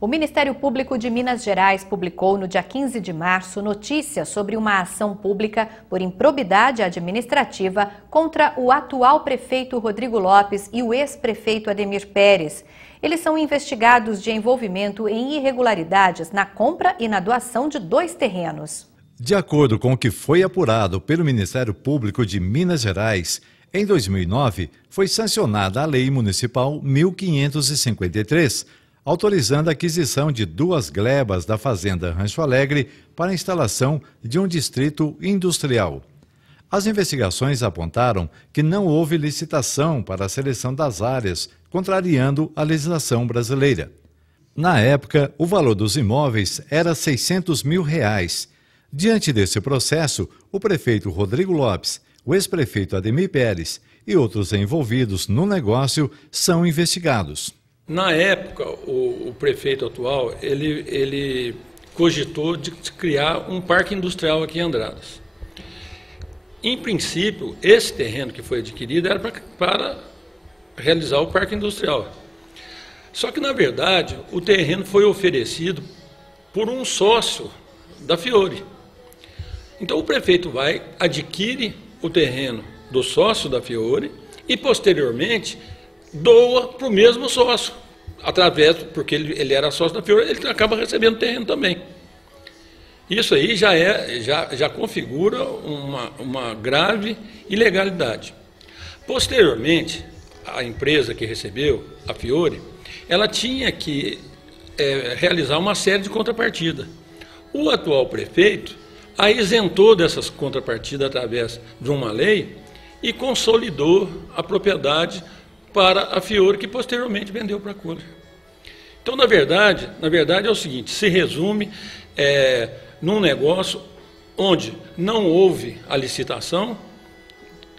O Ministério Público de Minas Gerais publicou no dia 15 de março notícia sobre uma ação pública por improbidade administrativa contra o atual prefeito Rodrigo Lopes e o ex-prefeito Ademir Pérez. Eles são investigados de envolvimento em irregularidades na compra e na doação de 2 terrenos. De acordo com o que foi apurado pelo Ministério Público de Minas Gerais, em 2009 foi sancionada a Lei Municipal 1553, autorizando a aquisição de 2 glebas da Fazenda Rancho Alegre para a instalação de um distrito industrial. As investigações apontaram que não houve licitação para a seleção das áreas, contrariando a legislação brasileira. Na época, o valor dos imóveis era R$ 600 mil. Diante desse processo, o prefeito Rodrigo Lopes, o ex-prefeito Ademir Pérez e outros envolvidos no negócio são investigados. Na época, o prefeito atual, ele cogitou de criar um parque industrial aqui em Andradas. Em princípio, esse terreno que foi adquirido era para realizar o parque industrial. Só que, na verdade, o terreno foi oferecido por um sócio da Fiore. Então, o prefeito adquire o terreno do sócio da Fiore e, posteriormente, doa para o mesmo sócio, porque ele era sócio da Fiore, ele acaba recebendo o terreno também. Isso aí já configura uma grave ilegalidade. Posteriormente, a empresa que recebeu, a Fiore, ela tinha que realizar uma série de contrapartidas. O atual prefeito a isentou dessas contrapartidas através de uma lei e consolidou a propriedade para a Fiore, que posteriormente vendeu para a Kohler. Então, na verdade é o seguinte, se resume num negócio onde não houve a licitação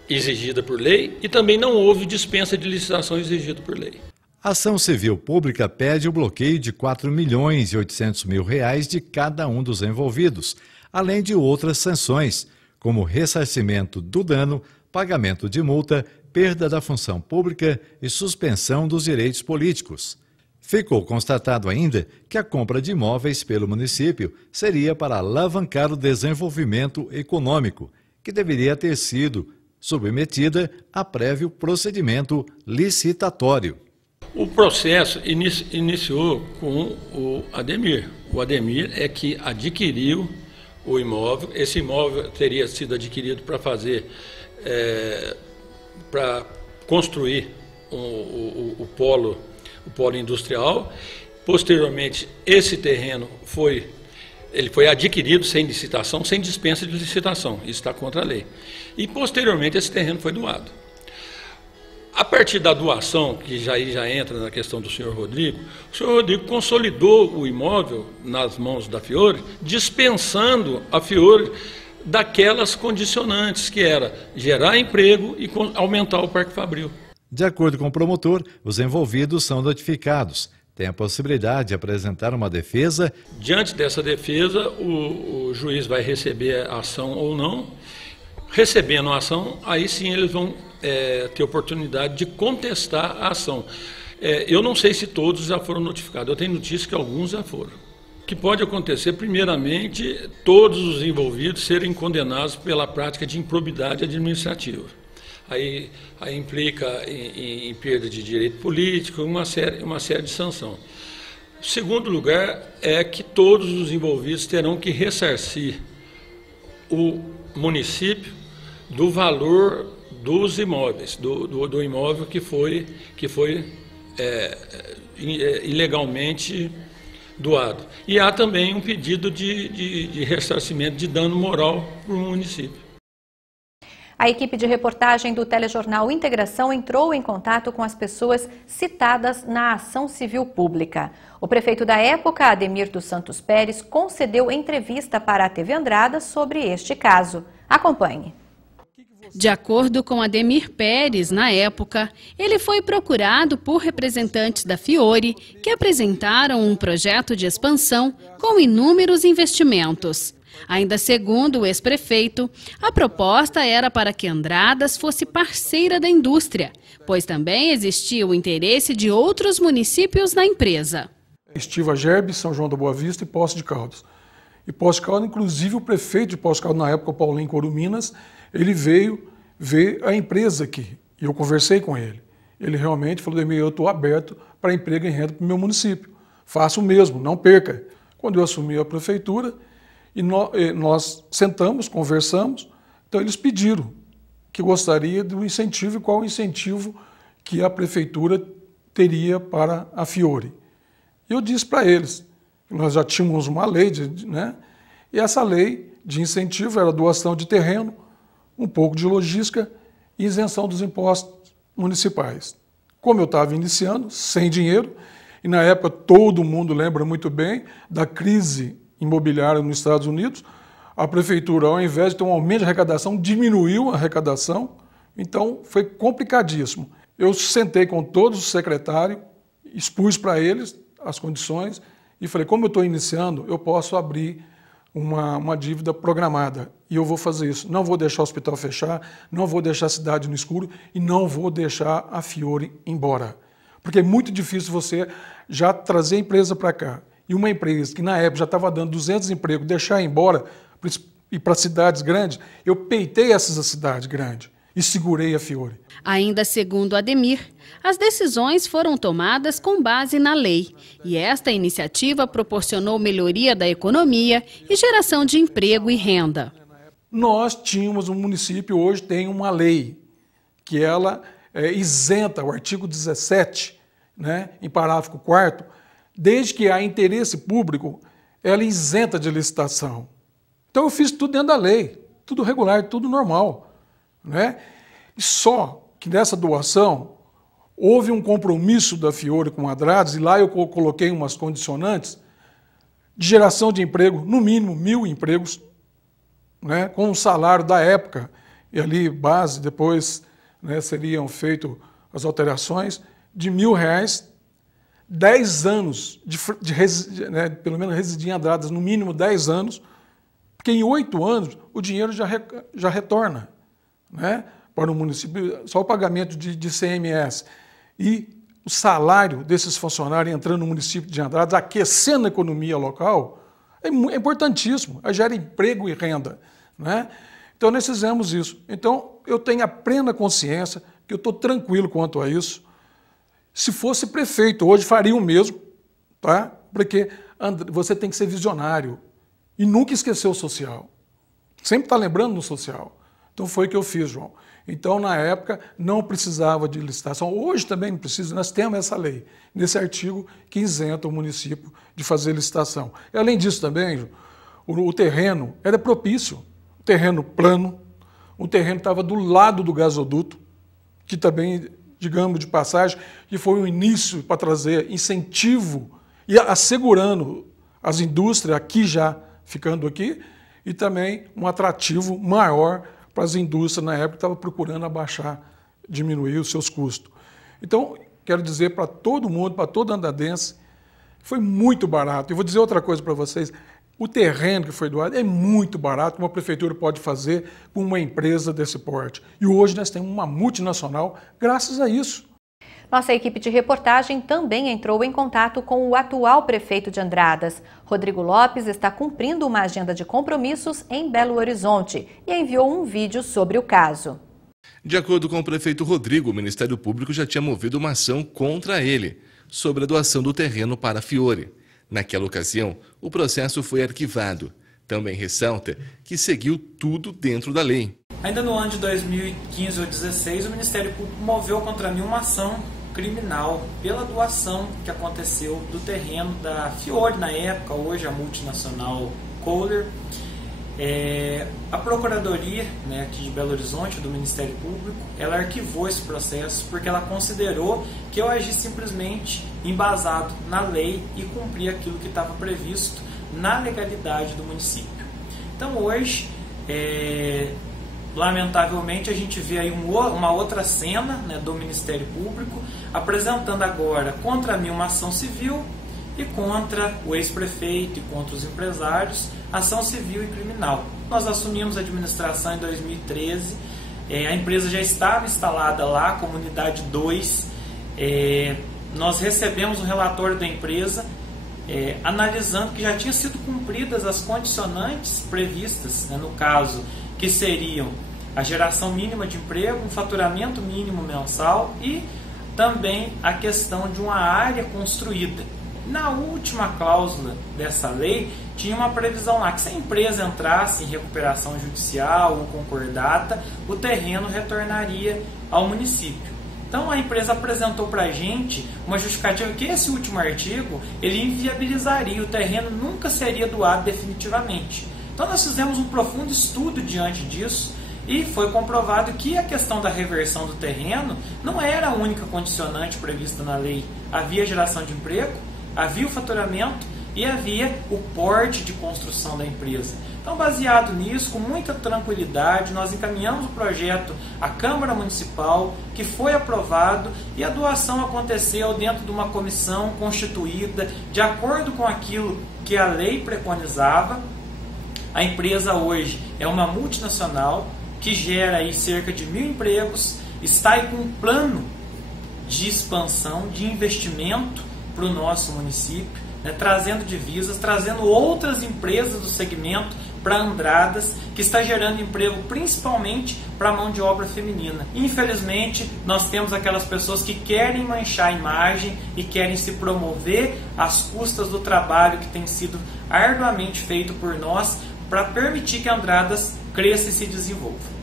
exigida por lei e também não houve dispensa de licitação exigida por lei. A ação civil pública pede o bloqueio de R$ 4.800.000 de cada um dos envolvidos, além de outras sanções, como ressarcimento do dano, pagamento de multa, perda da função pública e suspensão dos direitos políticos. Ficou constatado ainda que a compra de imóveis pelo município seria para alavancar o desenvolvimento econômico, que deveria ter sido submetida a prévio procedimento licitatório. O processo iniciou com o Ademir. O Ademir é que adquiriu o imóvel. Esse imóvel teria sido adquirido para para construir o polo industrial. Posteriormente, esse terreno foi adquirido sem licitação, sem dispensa de licitação. Isso está contra a lei. E, posteriormente, esse terreno foi doado. A partir da doação, que já entra na questão do senhor Rodrigo, o senhor Rodrigo consolidou o imóvel nas mãos da Fiore, dispensando a Fiore daquelas condicionantes, que era gerar emprego e aumentar o Parque Fabril. De acordo com o promotor, os envolvidos são notificados. Tem a possibilidade de apresentar uma defesa. Diante dessa defesa, o juiz vai receber a ação ou não. Recebendo a ação, aí sim eles vão ter oportunidade de contestar a ação. Eu não sei se todos já foram notificados, eu tenho notícia que alguns já foram. O que pode acontecer, primeiramente, todos os envolvidos serem condenados pela prática de improbidade administrativa. Aí implica em perda de direito político, uma série de sanção. O segundo lugar é que todos os envolvidos terão que ressarcir o município do valor dos imóveis, do imóvel que foi ilegalmente doado. E há também um pedido de ressarcimento de dano moral para o município. A equipe de reportagem do telejornal Integração entrou em contato com as pessoas citadas na ação civil pública. O prefeito da época, Ademir dos Santos Pérez, concedeu entrevista para a TV Andradas sobre este caso. Acompanhe. De acordo com Ademir Pérez, na época, ele foi procurado por representantes da Fiore que apresentaram um projeto de expansão com inúmeros investimentos. Ainda segundo o ex-prefeito, a proposta era para que Andradas fosse parceira da indústria, pois também existia o interesse de outros municípios na empresa. Estiva Gerbe, São João da Boa Vista e Poços de Caldas. E Poços de Caldas, inclusive o prefeito de Poços de Caldas, na época, o Paulinho Coruminas, ele veio ver a empresa aqui. E eu conversei com ele. Ele realmente falou, Ademir, eu estou aberto para emprego e renda para o meu município. Faça o mesmo, não perca. Quando eu assumi a prefeitura, nós sentamos, conversamos, então eles pediram que gostaria do incentivo e qual o incentivo que a prefeitura teria para a Fiore. Eu disse para eles, nós já tínhamos uma lei, né? E essa lei de incentivo era doação de terreno, um pouco de logística e isenção dos impostos municipais. Como eu estava iniciando, sem dinheiro, e na época todo mundo lembra muito bem da crise imobiliária nos Estados Unidos, a prefeitura, ao invés de ter um aumento de arrecadação, diminuiu a arrecadação, então foi complicadíssimo. Eu sentei com todos os secretários, expus para eles as condições e falei, como eu estou iniciando, eu posso abrir uma dívida programada e eu vou fazer isso. Não vou deixar o hospital fechar, não vou deixar a cidade no escuro e não vou deixar a Fiore embora. Porque é muito difícil você já trazer a empresa para cá e uma empresa que na época já estava dando 200 empregos, deixar embora e para cidades grandes, eu peitei essas cidades grandes e segurei a Fiore. Ainda segundo Ademir, as decisões foram tomadas com base na lei e esta iniciativa proporcionou melhoria da economia e geração de emprego e renda. Nós tínhamos um município, hoje tem uma lei, que ela isenta, o artigo 17, né, em parágrafo 4º, desde que há interesse público, ela isenta de licitação. Então eu fiz tudo dentro da lei, tudo regular, tudo normal, né? E só que nessa doação houve um compromisso da Fiore com a Andradas, e lá eu coloquei umas condicionantes de geração de emprego, no mínimo 1.000 empregos, né, com o salário da época, e ali base, depois, né, seriam feitas as alterações, de R$1.000, 10 anos, né, pelo menos residir em Andradas, no mínimo 10 anos, porque em 8 anos o dinheiro já retorna, né, para o município, só o pagamento de ICMS. E o salário desses funcionários entrando no município de Andradas, aquecendo a economia local, é importantíssimo, gera emprego e renda, né? Então nós fizemos isso. Então eu tenho a plena consciência que eu estou tranquilo quanto a isso. Se fosse prefeito hoje faria o mesmo, tá? Porque você tem que ser visionário e nunca esquecer o social. Sempre está lembrando do social. Então foi o que eu fiz, João. Então, na época, não precisava de licitação. Hoje também não precisa, nós temos essa lei, nesse artigo que isenta o município de fazer licitação. E, além disso também, o terreno era propício, o terreno plano, o terreno estava do lado do gasoduto, que também, digamos de passagem, que foi um início para trazer incentivo e assegurando as indústrias aqui já, ficando aqui, e também um atrativo maior para as indústrias na época que estavam procurando abaixar, diminuir os seus custos. Então, quero dizer para todo mundo, para todo andadense, foi muito barato. Eu vou dizer outra coisa para vocês, o terreno que foi doado é muito barato, que uma prefeitura pode fazer com uma empresa desse porte. E hoje nós temos uma multinacional graças a isso. Nossa equipe de reportagem também entrou em contato com o atual prefeito de Andradas. Rodrigo Lopes está cumprindo uma agenda de compromissos em Belo Horizonte e enviou um vídeo sobre o caso. De acordo com o prefeito Rodrigo, o Ministério Público já tinha movido uma ação contra ele sobre a doação do terreno para a Fiore. Naquela ocasião, o processo foi arquivado. Também ressalta que seguiu tudo dentro da lei. Ainda no ano de 2015 ou 2016, o Ministério Público moveu contra mim uma ação criminal pela doação que aconteceu do terreno da Fiore na época, hoje a multinacional Kohler. A Procuradoria, né, aqui de Belo Horizonte, do Ministério Público, ela arquivou esse processo porque ela considerou que eu agi simplesmente embasado na lei e cumpri aquilo que estava previsto na legalidade do município. Então hoje, lamentavelmente, a gente vê aí uma outra cena, né, do Ministério Público apresentando agora contra mim uma ação civil e contra o ex-prefeito e contra os empresários, ação civil e criminal. Nós assumimos a administração em 2013, a empresa já estava instalada lá, Comunidade 2, nós recebemos o relatório da empresa analisando que já tinham sido cumpridas as condicionantes previstas, né, no caso, que seriam a geração mínima de emprego, um faturamento mínimo mensal e também a questão de uma área construída. Na última cláusula dessa lei, tinha uma previsão lá que se a empresa entrasse em recuperação judicial ou concordata, o terreno retornaria ao município. Então a empresa apresentou para a gente uma justificativa que esse último artigo ele inviabilizaria, o terreno nunca seria doado definitivamente. Então nós fizemos um profundo estudo diante disso e foi comprovado que a questão da reversão do terreno não era a única condicionante prevista na lei. Havia geração de emprego, havia o faturamento e havia o porte de construção da empresa. Então, baseado nisso, com muita tranquilidade, nós encaminhamos o projeto à Câmara Municipal, que foi aprovado, e a doação aconteceu dentro de uma comissão constituída, de acordo com aquilo que a lei preconizava. A empresa hoje é uma multinacional, que gera aí cerca de 1.000 empregos, está aí com um plano de expansão, de investimento para o nosso município, né, trazendo divisas, trazendo outras empresas do segmento para Andradas, que está gerando emprego principalmente para a mão de obra feminina. Infelizmente, nós temos aquelas pessoas que querem manchar a imagem e querem se promover às custas do trabalho que tem sido arduamente feito por nós para permitir que Andradas cresça e se desenvolva.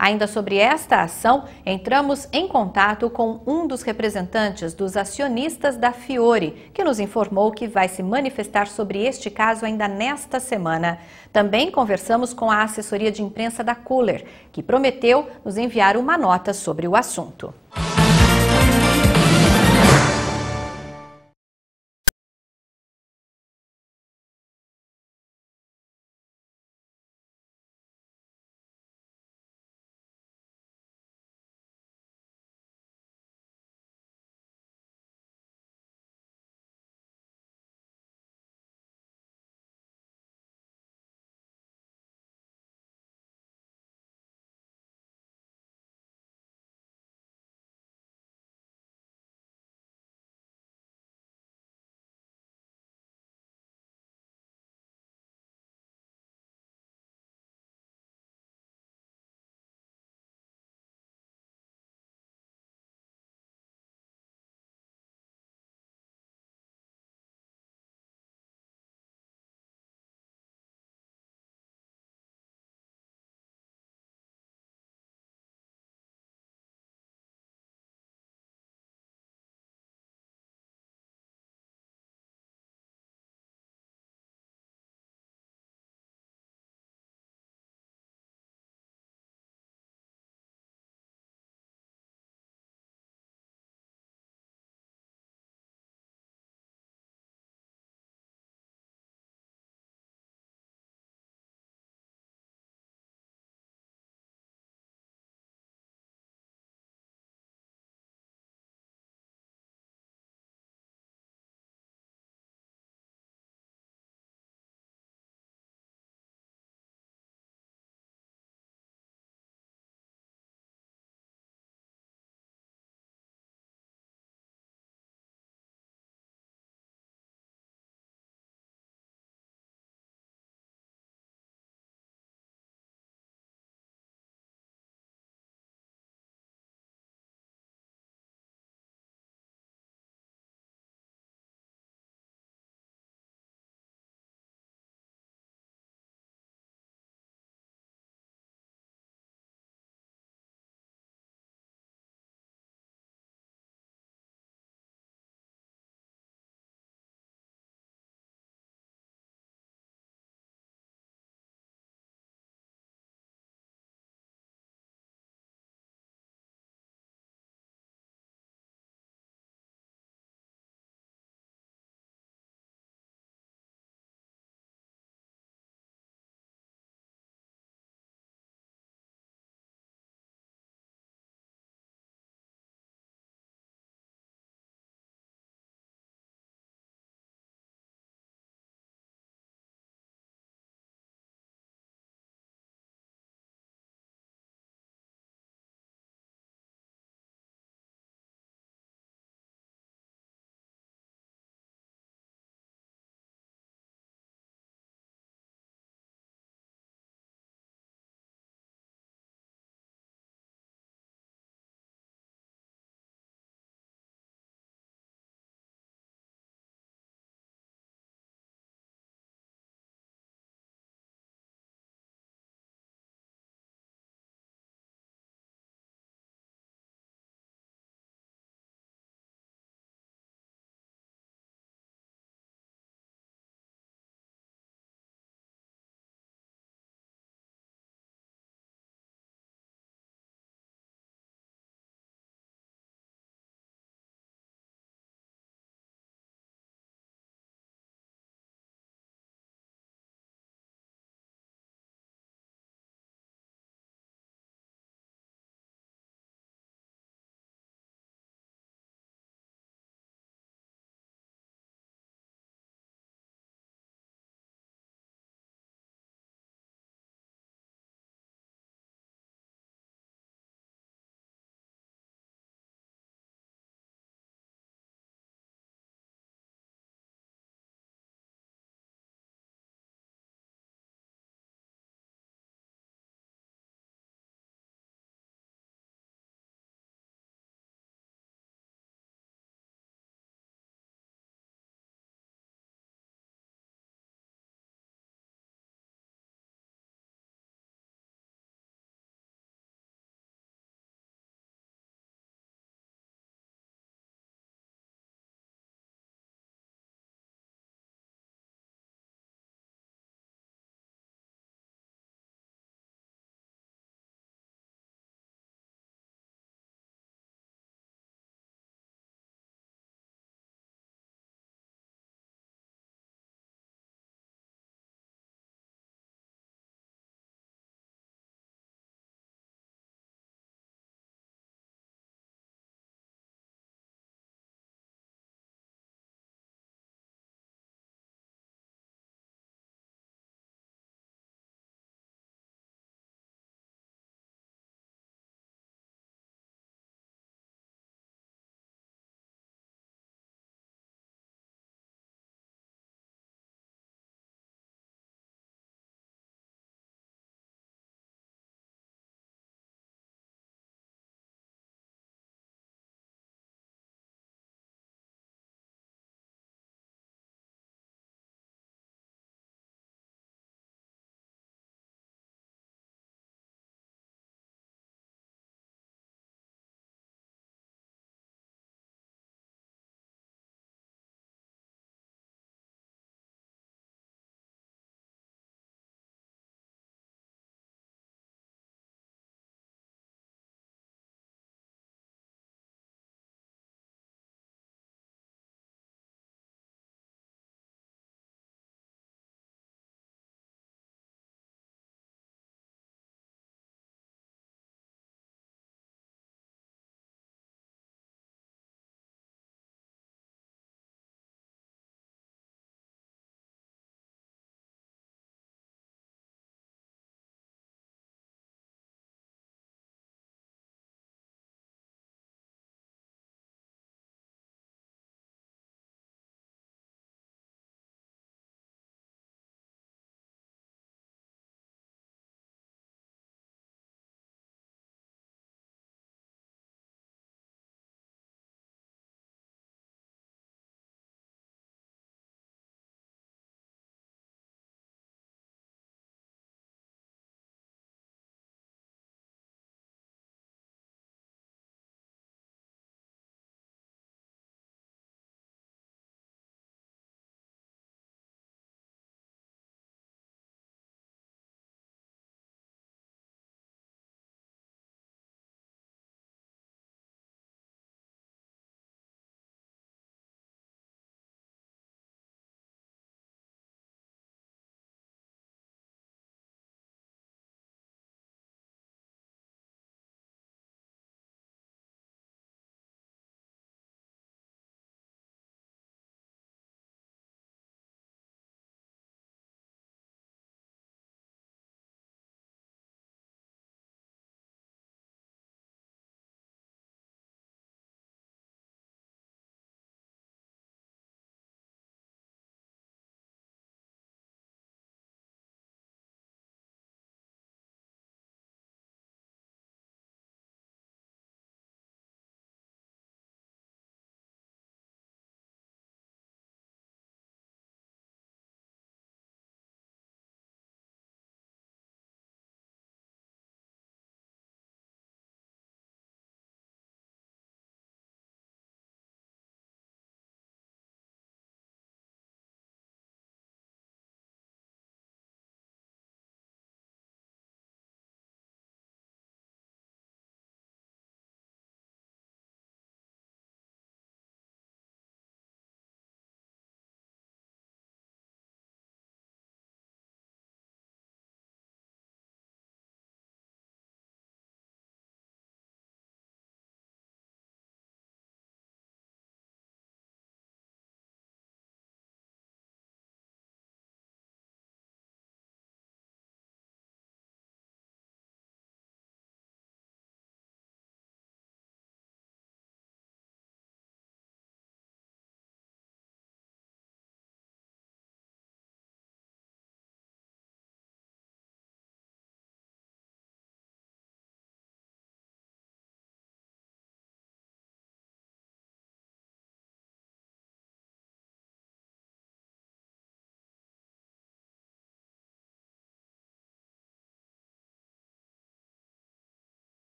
Ainda sobre esta ação, entramos em contato com um dos representantes dos acionistas da Fiore, que nos informou que vai se manifestar sobre este caso ainda nesta semana. Também conversamos com a assessoria de imprensa da Kohler, que prometeu nos enviar uma nota sobre o assunto.